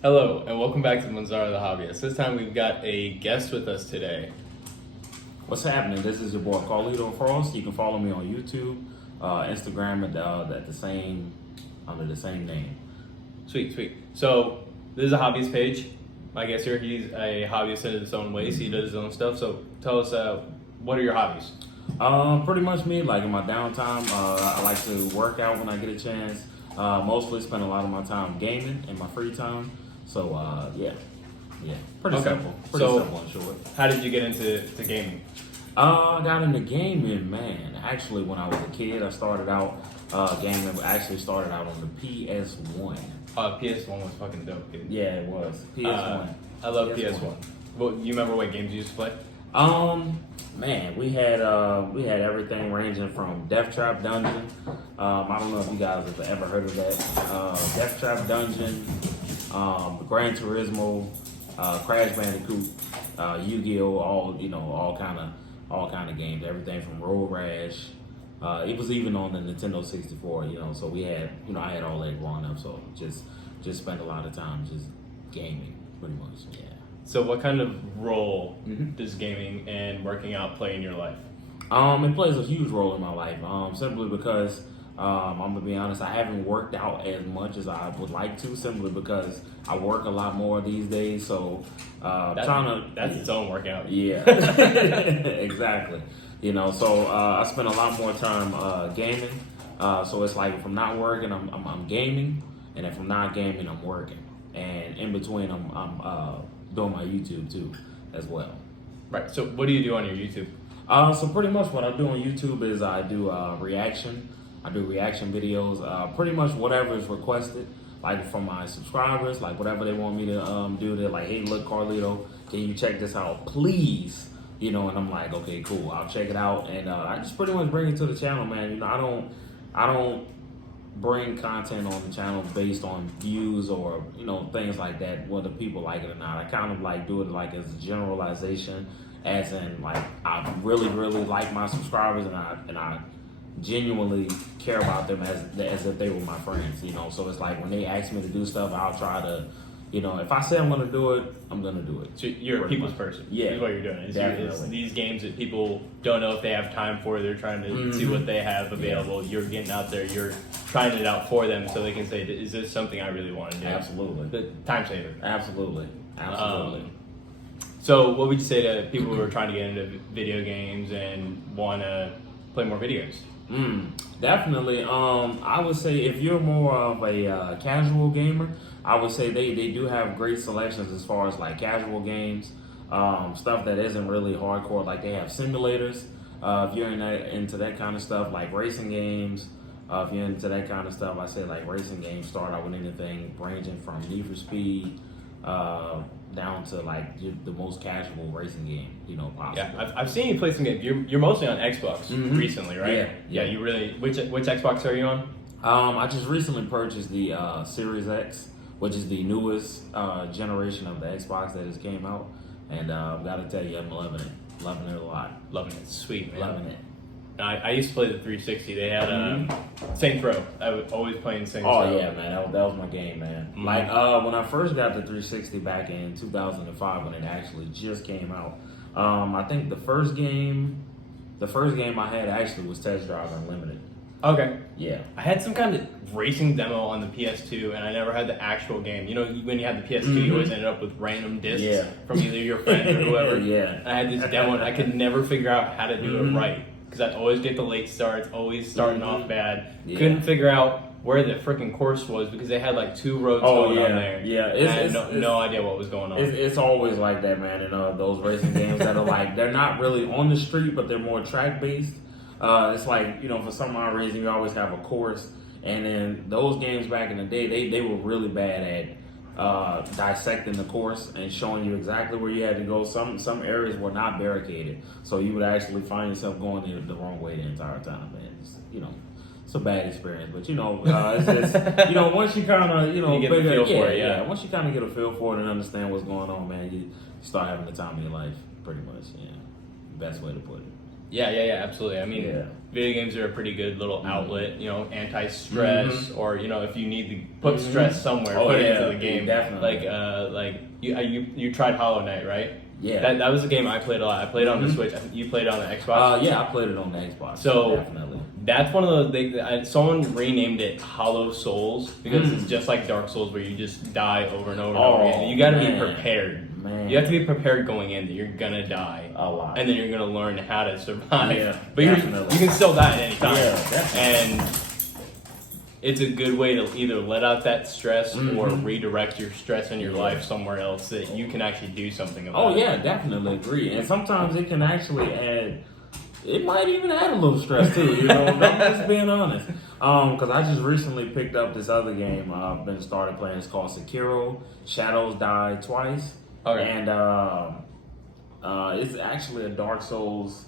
Hello, and welcome back to Manzarra the Hobbyist. This time we've got a guest with us today. What's happening? This is your boy Carlito Frost. You can follow me on YouTube, Instagram under the same name. Sweet. So this is a hobbyist page. My guest here, he's a hobbyist in his own ways. He does his own stuff. So tell us, what are your hobbies? Pretty much me. Like in my downtime, I like to work out when I get a chance. Mostly spend a lot of my time gaming in my free time. So yeah, pretty simple. Pretty simple and short. How did you get into gaming? I got into gaming, man. Actually, when I was a kid, I started out gaming. I actually started out on the PS1. PS1 was fucking dope, dude. Yeah, it was. PS1. I love PS1. Well, you remember what games you used to play? Man, we had everything ranging from Death Trap Dungeon. I don't know if you guys have ever heard of that. Death Trap Dungeon, Gran Turismo, Crash Bandicoot, Yu-Gi-Oh, all kind of games. Everything from Road Rash. It was even on the Nintendo 64. So we had, I had all that growing up. So just spent a lot of time just gaming, pretty much. Yeah. So what kind of role does gaming and working out play in your life? It plays a huge role in my life, simply because, I'm going to be honest, I haven't worked out as much as I would like to, simply because I work a lot more these days, so that's its own workout. Yeah, exactly. So I spend a lot more time gaming, so it's like if I'm not working, I'm gaming, and if I'm not gaming, I'm working, and in between, I'm doing my YouTube too, as well. Right. So what do you do on your YouTube? So pretty much what I do on YouTube is I do reaction. I do reaction videos. Pretty much whatever is requested, like from my subscribers, like whatever they want me to do. They're like, hey, look, Carlito, can you check this out, please? And I'm like, okay, cool, I'll check it out. And I just pretty much bring it to the channel, man. I don't bring content on the channel based on views or things like that, whether people like it or not. I kind of like do it like as a generalization, as in like I really like my subscribers, and I genuinely care about them as if they were my friends. So it's like when they ask me to do stuff, I'll try to, if I say I'm gonna do it, I'm gonna do it. So you're a people's person. Yeah, is what you're doing. Definitely. It's these games that people don't know if they have time for. They're trying to see what they have available. Yeah. You're getting out there. You're trying it out for them so they can say, is this something I really want to do? Absolutely. The time saver. Absolutely. So what would you say to people who are trying to get into video games and want to play more videos? Definitely. I would say if you're more of a casual gamer, I would say they do have great selections as far as like casual games, stuff that isn't really hardcore. Like they have simulators. If you're into that kind of stuff, like racing games. If you're into that kind of stuff, I say like racing games start out with anything ranging from Need for Speed down to like the most casual racing game, possible. Yeah, I've seen you play some games. You're mostly on Xbox recently, right? Yeah. You really. Which Xbox are you on? I just recently purchased the Series X, which is the newest generation of the Xbox that just came out, and I've got to tell you, I'm loving it a lot. Loving it, sweet man. Loving it. I used to play the 360. They had Saints Row. I was always playing Saints Row. Oh yeah, man, that was my game, man. Like when I first got the 360 back in 2005, when it actually just came out, I think the first game I had actually was Test Drive Unlimited. Okay. Yeah. I had some kind of racing demo on the PS2, and I never had the actual game. When you had the PS2, you always ended up with random discs from either your friend or whoever. Yeah. I had this demo, and I could never figure out how to do it right. Because I'd always get the late starts, always starting off bad. Yeah. Couldn't figure out where the freaking course was because they had like two roads going on there. Yeah, I had no idea what was going on. It's always like that, man. In those racing games that are like, they're not really on the street, but they're more track based. It's like, for some odd reason, you always have a course. And then those games back in the day, they were really bad at dissecting the course and showing you exactly where you had to go. Some areas were not barricaded, so you would actually find yourself going the wrong way the entire time. And it's a bad experience. But it's just, once you kind of get a feel for it, yeah. Once you kind of get a feel for it and understand what's going on, man, you start having the time of your life, pretty much. Yeah, best way to put it. Yeah, absolutely. I mean, video games are a pretty good little outlet, you know, anti-stress, or, you know, if you need to put stress somewhere, put it into the game. Definitely. Like you tried Hollow Knight, right? Yeah. That was a game I played a lot. I played on the Switch. I think you played on the Xbox. Yeah, I played it on the Xbox. So definitely. That's one of the someone renamed it Hollow Souls because it's just like Dark Souls where you just die over and over and over again. You got to be prepared. Man. You have to be prepared going in that you're gonna die a lot, and then you're gonna learn how to survive. Yeah, but you can still die at any time. Yeah, definitely. And it's a good way to either let out that stress or redirect your stress in your life somewhere else that you can actually do something about. Oh yeah, definitely agree. And sometimes it can actually add. It might even add a little stress too. You know, I'm just being honest. Because I just recently picked up this other game I've been started playing. It's called Sekiro: Shadows Die Twice. Okay. And it's actually a Dark Souls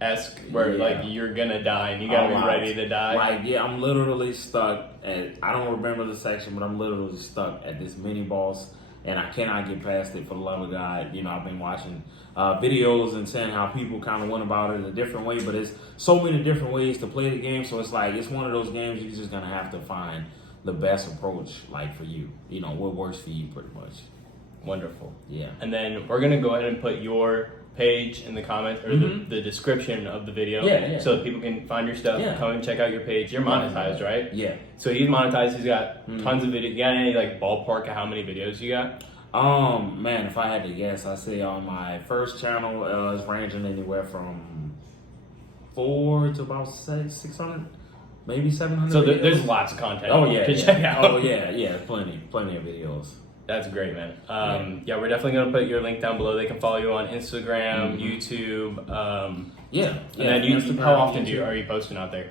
esque where like you're gonna die and you gotta be ready to die. Like I'm literally stuck at, I don't remember the section, but I'm literally stuck at this mini boss and I cannot get past it for the love of God. You know, I've been watching videos and saying how people kind of went about it a different way, but it's so many different ways to play the game. So it's like, it's one of those games you're just gonna have to find the best approach like for you. You know, what works for you pretty much. Wonderful. Yeah. And then we're gonna go ahead and put your page in the comments or the description of the video, so that people can find your stuff. Come and check out your page. You're monetized, right? Yeah. So he's monetized. He's got tons of videos. You got any like ballpark of how many videos you got? Man, if I had to guess, I'd say on my first channel, it's ranging anywhere from 4 to about 600, maybe 700. So there's lots of content. To check out. Plenty of videos. That's great, man. We're definitely gonna put your link down below. They can follow you on Instagram, YouTube. And then Instagram, how often are you posting out there?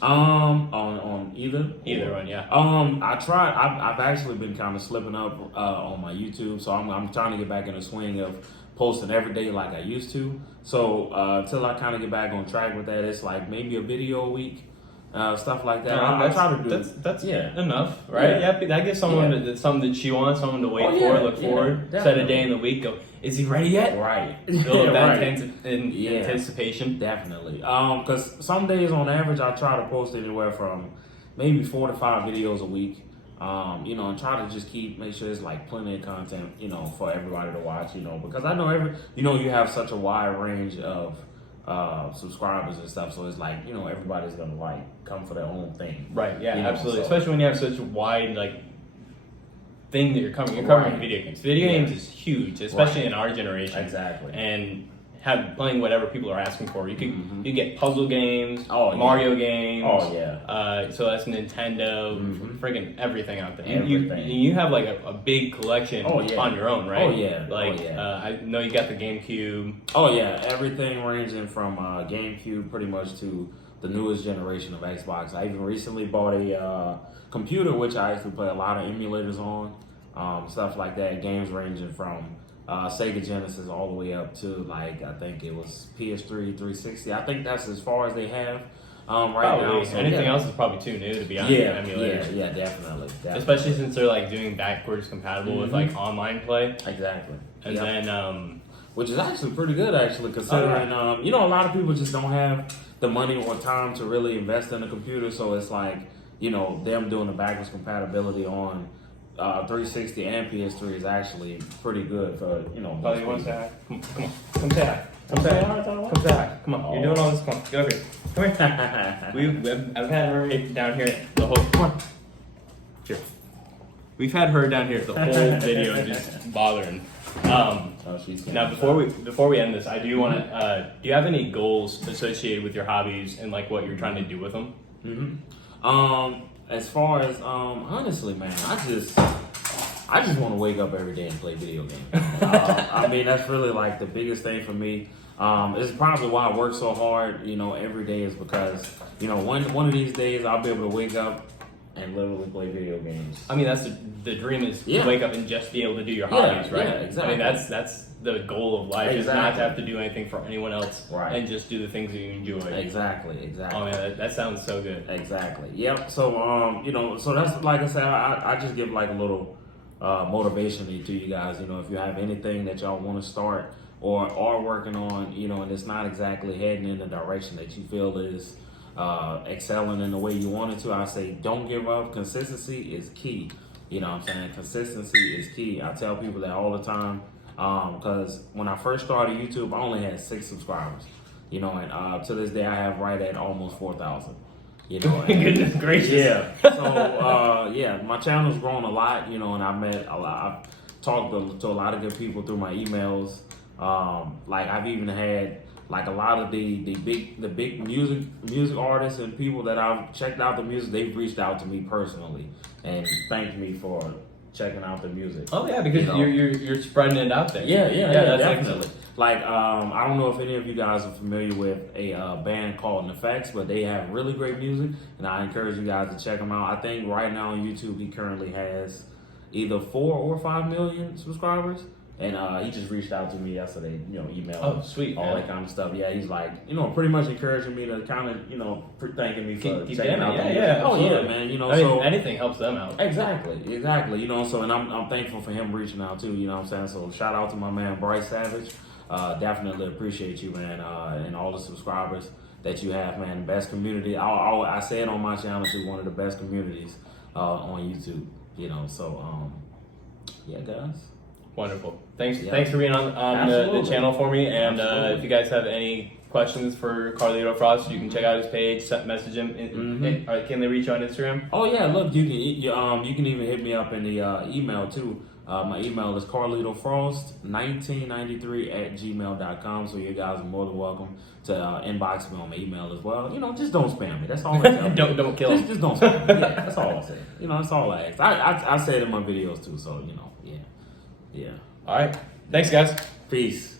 On either one, yeah. I try. I've actually been kind of slipping up on my YouTube, so I'm trying to get back in the swing of posting every day like I used to. So until I kind of get back on track with that, it's like maybe a video a week. Stuff like that. I try to do. That's enough, right? Yeah, that gives someone something that she wants, someone to wait for, look forward. Set a day in the week. Go. Is he ready yet? Right. Build up that anticipation. Definitely. Because some days on average, I try to post anywhere from maybe 4 to 5 videos a week. You know, and try to just make sure there's like plenty of content, you know, for everybody to watch. You know, because I know you have such a wide range of subscribers and stuff, so it's like, you know, everybody's gonna like come for their own thing, right? Yeah, you know, absolutely. So. Especially when you have such a wide like thing that you're covering video games. Video games is huge, especially in our generation. Exactly. And playing whatever people are asking for. You could you get puzzle games, Mario games. So that's Nintendo, freaking everything out there. You have like a big collection on your own, right? I know you got the GameCube. Everything ranging from GameCube pretty much to the newest generation of Xbox. I even recently bought a computer which I actually play a lot of emulators on, stuff like that. Games ranging from Sega Genesis all the way up to like, I think it was PS3, 360. I think that's as far as they have right now. So, anything else is probably too new to be on emulators. Yeah, definitely. Especially since they're like doing backwards compatible with like online play. Exactly. And then which is actually pretty good, actually, considering you know, a lot of people just don't have the money or time to really invest in a computer, so it's like, you know, them doing the backwards compatibility on 360 and PS3 is actually pretty good for, you know. Oh, you want to say hi? Come say hi. Come say hi. Come on. You're doing all this. Come on. Get over here. Come here. I've had her down here the whole. Come on. Here. We've had her down here the whole video just bothering. Now before we end this, I do want to. Do you have any goals associated with your hobbies and like what you're trying to do with them? As far as honestly, man, I just want to wake up every day and play video games. I mean, that's really like the biggest thing for me. It's probably why I work so hard, you know, every day, is because, you know, one of these days I'll be able to wake up and literally play video games. I mean, that's the dream, is to wake up and just be able to do your hobbies, right? Yeah, exactly. I mean, that's the goal of life, is not to have to do anything for anyone else, and just do the things that you enjoy. Exactly. Oh man, that sounds so good. Exactly. Yep. So you know, so that's, like I said, I just give like a little motivation to you guys. You know, if you have anything that y'all want to start, or are working on, you know, and it's not exactly heading in the direction that you feel is excelling in the way you want it to, I say don't give up. Consistency is key. You know what I'm saying? Consistency is key. I tell people that all the time because when I first started YouTube, I only had 6 subscribers. You know, and to this day, I have right at almost 4,000. You know, and, goodness gracious. Yeah. So yeah, my channel's grown a lot. You know, and I've met a lot. I've talked to a lot of good people through my emails. Like I've even had like a lot of the big music artists and people that I've checked out the music. They've reached out to me personally and thanked me for checking out the music. Oh yeah, because you're spreading it out there. Yeah, that's definitely. excellent. Like I don't know if any of you guys are familiar with a band called Effects, but they have really great music, and I encourage you guys to check them out. I think right now on YouTube he currently has either 4 or 5 million subscribers. And he just reached out to me yesterday, you know, email, oh sweet, all that kind of stuff. Yeah, he's like, you know, pretty much encouraging me to kind of, you know, thanking me for keep checking out. yeah, oh yeah, man. You know, I mean, so anything helps them out. Exactly. You know, so and I'm thankful for him reaching out too. You know what I'm saying? So shout out to my man Bryce Savage. Definitely appreciate you, man, and all the subscribers that you have, man. Best community. I say it on my channel too. One of the best communities on YouTube. You know, so yeah, guys. Wonderful. Thanks for being on the channel for me. And if you guys have any questions for Carlito Frost, you can check out his page, message him. Can they reach you on Instagram? Oh yeah, look, you can even hit me up in the email too. My email is CarlitoFrost1993@gmail.com. So you guys are more than welcome to inbox me on my email as well. You know, just don't spam me. That's all I tell you. don't kill him. Just don't spam me. Yeah, that's all I say. You know, that's all I ask. I say it in my videos too. So you know, yeah. All right. Thanks, guys. Peace.